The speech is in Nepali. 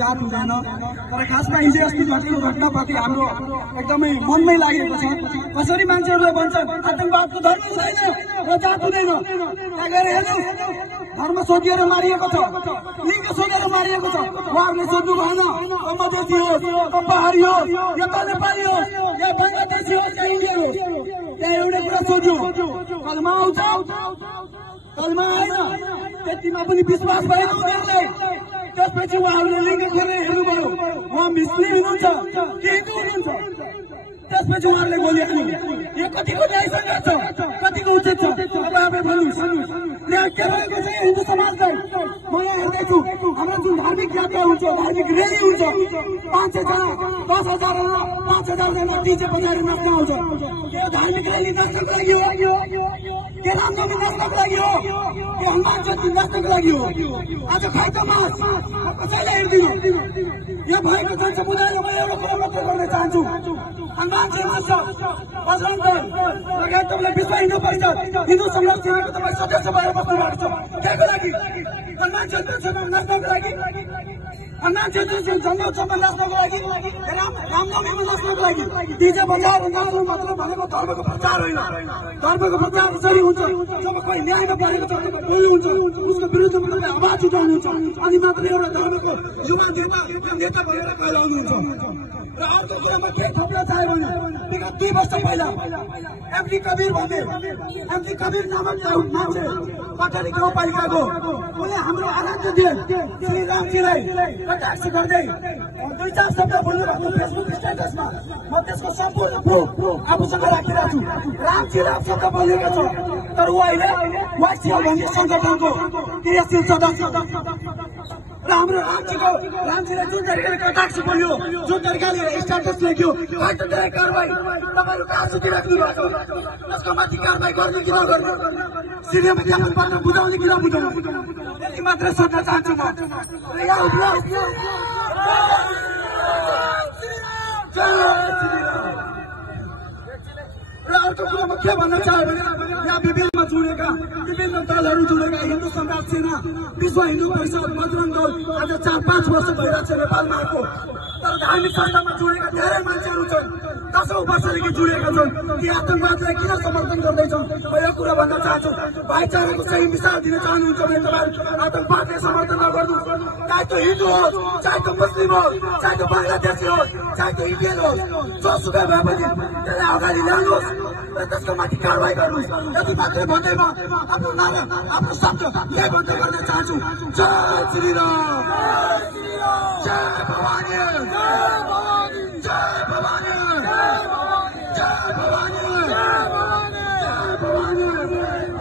जात हुँदैन तर खासमा हिजो अस्ति घटेको घटनाप्रति हाम्रो एकदमै मनमै लागेको छ। कसरी मान्छेहरूले भन्छन् आतंकवादको धर्म छैन र जात हुँदैन। त्यहाँ गएर हेर्नु धर्म सोधिएर मारिएको छ, लिङ्ग सोधेर मारिएको छ। उहाँहरूले सोध्नु भएन मधेसी होस्, पहाडी होस्, या त नेपाली होस्, या बङ्गलादेशी होस्, या इन्डियन होस्। त्यहाँ एउटै कुरा सोध्यो कलमा आउँछ कलमा आएन त्यतिमा पनि विश्वास भएन उनीहरूलाई। त्यसपछि उहाँहरूले लिङ्ग खोलेर हेर्नुभयो उहाँ मुस्लिम हुनुहुन्छ कि हिन्दू हुनुहुन्छ। त्यसपछि उहाँहरूले गोली हाल्नु। यो कतिको न्यायसँग छ, कतिको उचित छ? अब आफै भन्नुहोस् न्याय के भएको छ हिन्दू समाजलाई? म यहाँ हेर्दैछु हाम्रो जुन धार्मिक यात्रा हुन्छ, धार्मिक रेली हुन्छ, 500 जना 10,000 जना 5,000 जना डिजे बजाएर नाच्न आउँछ। यो धार्मिक रेली नाच्नको लागि हो के रामनवमी नाच्नको लागि हो के हनुमान जयन्ती नाच्नको लागि हो? आज खाइका मास कसैलाई हेर्दिनँ। यो भएको छ समुदायले म एउटा कुरा मात्र गर्न चाहन्छु। हनुमान मान्छ बजरङ्ग दल लगायत तपाईँलाई विश्व हिन्दू परिषद हिन्दू संघर्ष सेनाको तपाईँ सदस्य भएर बस्नु भएको छ। केको लागि? हनुमान जयन्ती नाच्नको लागि, हनुमान जयन्ती जन्मोत्सवमा नाच्नको लागि, रामनवमीमा नाच्नको लागि। डिजे बजाएर नाच्नु मात्र भनेको धर्मको प्रचार होइन। धर्मको प्रचार कसरी हुन्छ? जब कोही न्यायमा परेको छ बोल्नुहुन्छ, उसको विरुद्धमा तपाईँ आवाज उठाउनुहुन्छ, अनि मात्र एउटा धर्मको युवा नेता भएर कहलाउनुहुन्छ। र अर्को कुरामा के थप्न चाह्यो भने विगत 2 वर्ष पहिला एमडी कबीर भन्ने एमडी कबीर नामक मान्छे पटरी गाउँपालिकाको उनले हाम्रो आनन्द दिएन श्री रामजीलाई कटाक्ष गर्दै 2-4 शब्द बोल्नु भएको फेसबुक स्ट्याटसमा। म त्यसको सम्पूर्ण प्रुफ आफूसँग राखिरहेको छु। रामजी राम शब्द बोलेको छ तर ऊ अहिले वाइसिएल भन्ने संगठनको क्रियाशील सदस्य र हाम्रो रामजीलाई जुन तरिकाले कटाक्ष बोल्यो, जुन तरिकाले स्ट्याटस लेख्यो, कारवाही तपाईँहरू कहाँ सुतिराख्नु भएको? त्यसको माथि कारवाही गर्ने कि नगर्ने, सिडिओमा ज्ञापन पत्र बुझाउने कि नबुझाउने, यति मात्र सोध्न चाहन्छु म। र अर्को कुरा म के भन्न चाहे भने यहाँ विभिन्न जुडेका विभिन्न दलहरू जुडेका हिन्दू संघर्ष सेना, विश्व हिन्दू परिषद, बजरङ्ग दल आज 4-5 वर्ष भइरहेको छ नेपालमा आएको। तर धार्मिक संस्थामा जुडेका धेरै मान्छेहरू छन्, 10औं वर्षदेखि जुडेका छन्। ती आतंकवादलाई किन समर्थन गर्दैछन्? म यो कुरा भन्न चाहन्छु। भाइचाराको सही मिसाल दिन चाहनुहुन्छ भने तपाईँहरू आतंकवादलाई समर्थन नगर्नु। चाहे त्यो हिन्दू होस्, चाहे त्यो मुस्लिम होस्, चाहे त्यो बङ्गलादेशी होस्, चाहे त्यो इन्डियन होस्, जोसुकै भए पनि त्यसलाई अगाडि ल्याउनुहोस् र त्यसको माथि कारवाही गर्नुहोस्। यति मात्रै भन्दै म आफ्नो नारा आफ्नो शब्द यही भन्दै गर्न चाहन्छु। जय श्रीराम, जय भवानी, जय भवानी, जय भवानी, जय भवानी, जय भवानी, जय भवानी।